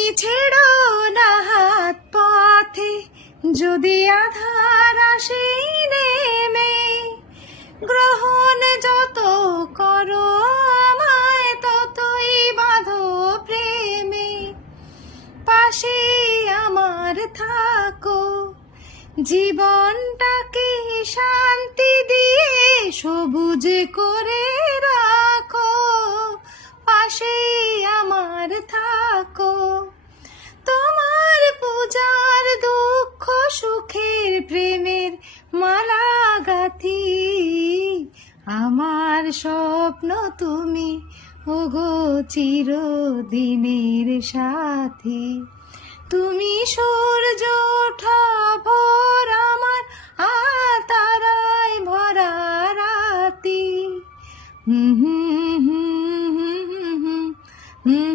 তুমি ছেড়ো না হাত পথে, যদি আধার আসে নেমে, গ্রহণ যত করো আমায় ততই বাঁধো প্রেমে। পাশে আমার থাকো, জীবনটাকে শান্তি দিয়ে সবুজ করে রাখো। পাশে আমার থাকো, তোমার পূজার দুঃখ সুখের প্রেমের মালা গাথি। আমার স্বপ্ন তুমি ওগো চিরদিনের সাথী। তুমি সূর্য ওঠা ভোর আমার, আর তারায় ভরা